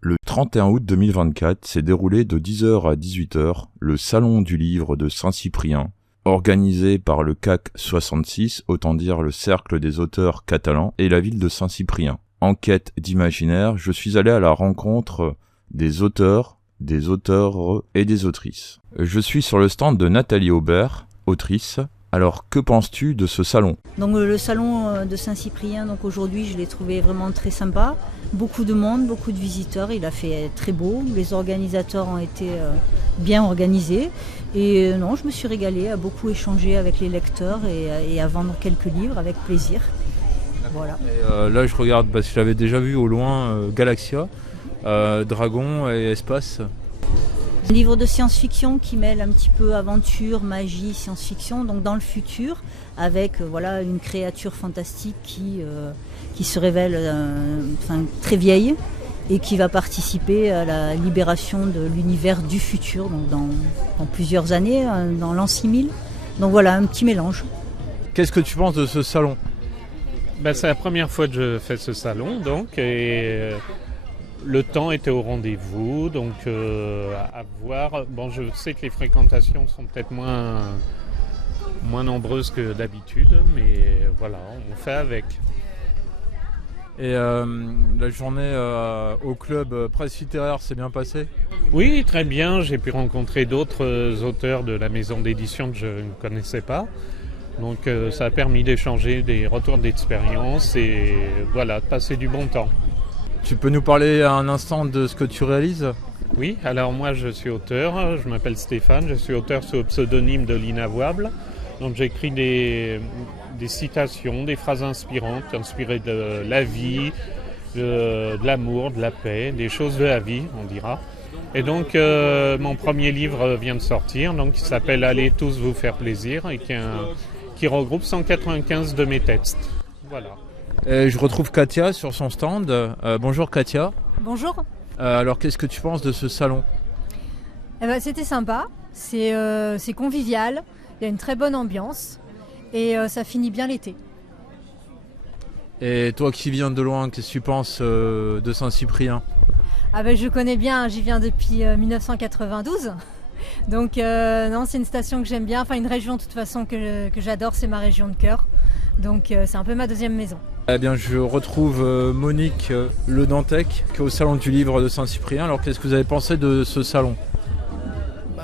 Le 31 août 2024 s'est déroulé de 10h à 18h le Salon du Livre de Saint-Cyprien, organisé par le CAC 66, autant dire le Cercle des auteurs catalans, et la ville de Saint-Cyprien. En quête d'imaginaire, je suis allé à la rencontre des auteurs et des autrices. Je suis sur le stand de Nathalie Aubert, autrice. Alors, que penses-tu de ce salon ? Donc le salon de Saint-Cyprien, donc aujourd'hui, je l'ai trouvé vraiment très sympa. Beaucoup de monde, beaucoup de visiteurs, il a fait très beau. Les organisateurs ont été bien organisés. Et non, je me suis régalée à beaucoup échanger avec les lecteurs et à vendre quelques livres avec plaisir. Voilà. Et là, je regarde, parce que j'avais déjà vu au loin Galaxia, Dragon et Espace. Un livre de science-fiction qui mêle un petit peu aventure, magie, science-fiction, donc dans le futur, avec voilà, une créature fantastique qui se révèle très vieille et qui va participer à la libération de l'univers du futur, donc dans plusieurs années, dans l'an 6000. Donc voilà, un petit mélange. Qu'est-ce que tu penses de ce salon ? C'est la première fois que je fais ce salon, donc, et le temps était au rendez-vous, donc à voir. Bon, je sais que les fréquentations sont peut-être moins nombreuses que d'habitude, mais voilà, on fait avec. Et la journée au club Presse littéraire s'est bien passée ? Oui, très bien. J'ai pu rencontrer d'autres auteurs de la maison d'édition que je ne connaissais pas. Donc ça a permis d'échanger des retours d'expérience et voilà, de passer du bon temps. Tu peux nous parler un instant de ce que tu réalises ? Oui, alors moi je suis auteur, je m'appelle Stéphane, je suis auteur sous le pseudonyme de l'Inavouable. Donc j'écris des citations, des phrases inspirantes, inspirées de la vie, de l'amour, de la paix, des choses de la vie, on dira. Et donc mon premier livre vient de sortir, donc qui s'appelle « Allez tous vous faire plaisir » et qui regroupe 195 de mes textes. Voilà. Et je retrouve Katia sur son stand. Bonjour Katia. Bonjour. Alors qu'est-ce que tu penses de ce salon ? C'était sympa, c'est convivial, il y a une très bonne ambiance et ça finit bien l'été. Et toi qui viens de loin, qu'est-ce que tu penses de Saint-Cyprien ? Je connais bien, j'y viens depuis 1992. Donc non, c'est une station que j'aime bien, une région de toute façon que j'adore, c'est ma région de cœur. Donc c'est un peu ma deuxième maison. Eh bien, je retrouve Monique Le Dantec, qui est au Salon du Livre de Saint-Cyprien. Alors, qu'est-ce que vous avez pensé de ce salon ?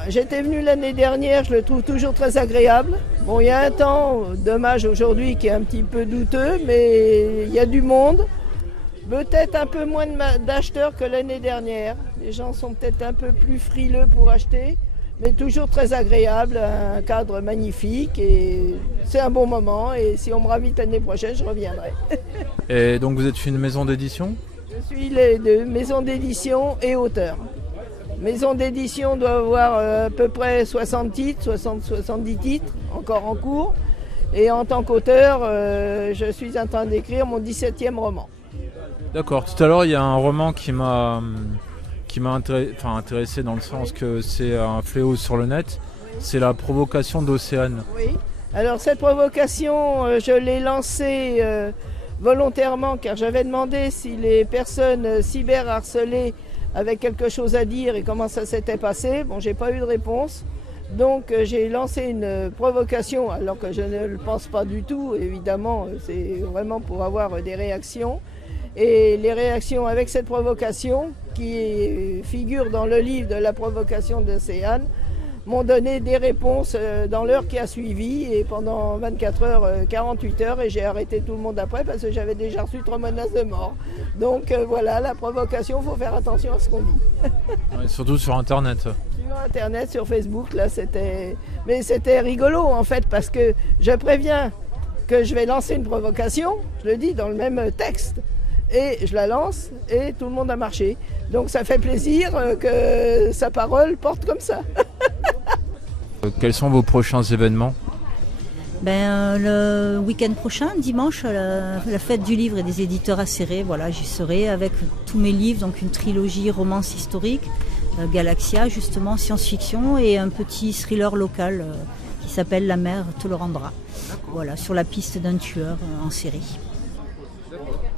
J'étais venue l'année dernière, je le trouve toujours très agréable. Bon, il y a un temps, dommage aujourd'hui, qui est un petit peu douteux, mais il y a du monde. Peut-être un peu moins d'acheteurs que l'année dernière. Les gens sont peut-être un peu plus frileux pour acheter, mais toujours très agréable, un cadre magnifique et c'est un bon moment. Et si on me réinvite l'année prochaine, je reviendrai. Et donc vous êtes une maison d'édition ? Je suis de maison d'édition et auteur. Maison d'édition doit avoir à peu près 60 titres, 70 titres, encore en cours. Et en tant qu'auteur, je suis en train d'écrire mon 17e roman. D'accord. Tout à l'heure, il y a un roman qui m'a intéressé dans le sens que c'est un fléau sur le net. C'est La provocation d'Océane. Oui. Alors cette provocation, je l'ai lancée volontairement car j'avais demandé si les personnes cyberharcelées avaient quelque chose à dire et comment ça s'était passé. Bon, j'ai pas eu de réponse. Donc j'ai lancé une provocation alors que je ne le pense pas du tout. Évidemment, c'est vraiment pour avoir des réactions. Et les réactions avec cette provocation, qui figure dans le livre de la provocation d'Océane, m'ont donné des réponses dans l'heure qui a suivi, et pendant 24 heures, 48 heures, et j'ai arrêté tout le monde après parce que j'avais déjà reçu 3 menaces de mort. Donc voilà, la provocation, il faut faire attention à ce qu'on dit. Ouais, surtout sur Internet. Sur Internet, sur Facebook, là, mais c'était rigolo en fait, parce que je préviens que je vais lancer une provocation, je le dis dans le même texte, et je la lance et tout le monde a marché. Donc ça fait plaisir que sa parole porte comme ça. Quels sont vos prochains événements ? Le week-end prochain, dimanche, la fête du livre et des éditeurs acérés, voilà, j'y serai avec tous mes livres, donc une trilogie romance historique, Galaxia justement, science-fiction, et un petit thriller local qui s'appelle La mer te le rendra. Voilà, sur la piste d'un tueur en série.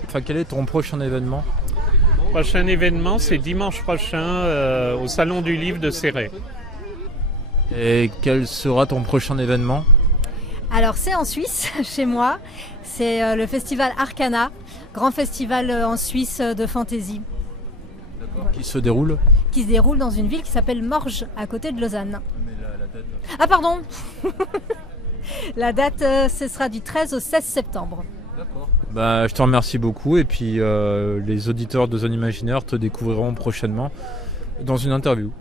Enfin, quel est ton prochain événement ? Prochain événement, c'est dimanche prochain au Salon du Livre de Céret. Et quel sera ton prochain événement ? Alors c'est en Suisse, chez moi. C'est le festival Arcana, grand festival en Suisse de fantasy. D'accord. Qui se déroule ? Qui se déroule dans une ville qui s'appelle Morges, à côté de Lausanne. Mais la date... Ah pardon. La date, ce sera du 13 au 16 septembre. D'accord. Bah, je te remercie beaucoup et puis les auditeurs de Zone Imaginaire te découvriront prochainement dans une interview.